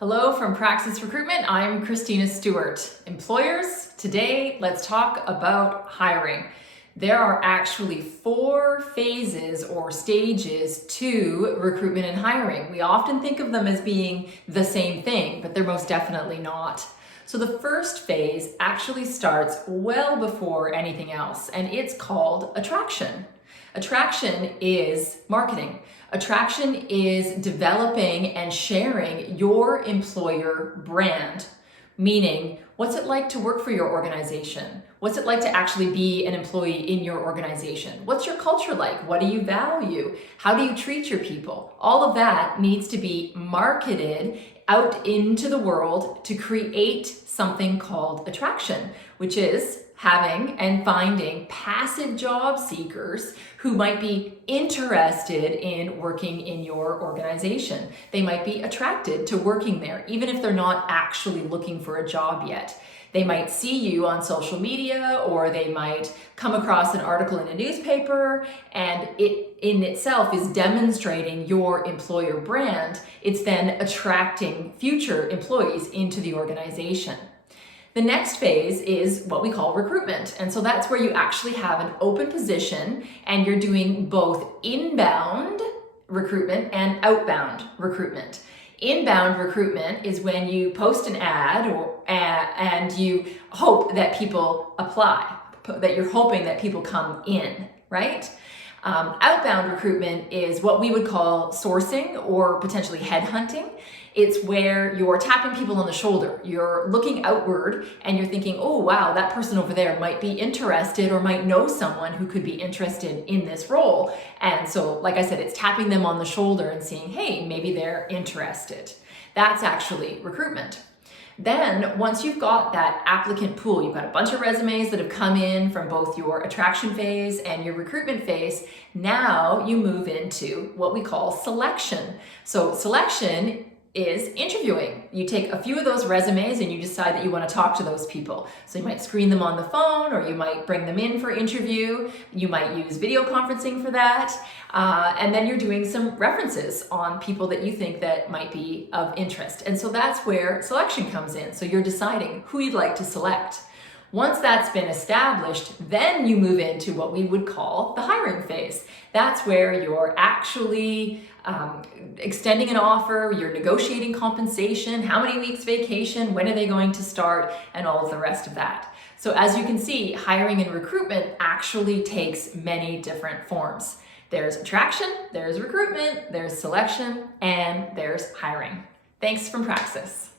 Hello from Praxis Recruitment. I'm Christina Stewart. Employers, today let's talk about hiring. There are actually 4 phases or stages to recruitment and hiring. We often think of them as being the same thing, but they're most definitely not. So the first phase actually starts well before anything else, and it's called attraction. Attraction is marketing. Attraction is developing and sharing your employer brand, meaning what's it like to work for your organization? What's it like to actually be an employee in your organization? What's your culture like? What do you value? How do you treat your people? All of that needs to be marketed out into the world to create something called attraction, which is having and finding passive job seekers who might be interested in working in your organization. They might be attracted to working there, even if they're not actually looking for a job yet. They might see you on social media, or they might come across an article in a newspaper, and it in itself is demonstrating your employer brand. It's then attracting future employees into the organization. The next phase is what we call recruitment. And so that's where you actually have an open position and you're doing both inbound recruitment and outbound recruitment. Inbound recruitment is when you post an ad and you hope that people apply, that you're hoping that people come in, right? Outbound recruitment is what we would call sourcing or potentially headhunting. It's where you're tapping people on the shoulder. You're looking outward and you're thinking, oh wow, that person over there might be interested or might know someone who could be interested in this role. And so, like I said, it's tapping them on the shoulder and seeing, hey, maybe they're interested. That's actually recruitment. Then once you've got that applicant pool, you've got a bunch of resumes that have come in from both your attraction phase and your recruitment phase, now you move into what we call selection. So selection is interviewing. You take a few of those resumes and you decide that you want to talk to those people. So you might screen them on the phone, or you might bring them in for interview. You might use video conferencing for that. And then you're doing some references on people that you think that might be of interest. And so that's where selection comes in. So you're deciding who you'd like to select. Once that's been established, then you move into what we would call the hiring phase. That's where you're actually extending an offer, you're negotiating compensation, how many weeks vacation, when are they going to start, and all of the rest of that. So as you can see, hiring and recruitment actually takes many different forms. There's attraction, there's recruitment, there's selection, and there's hiring. Thanks from Praxis.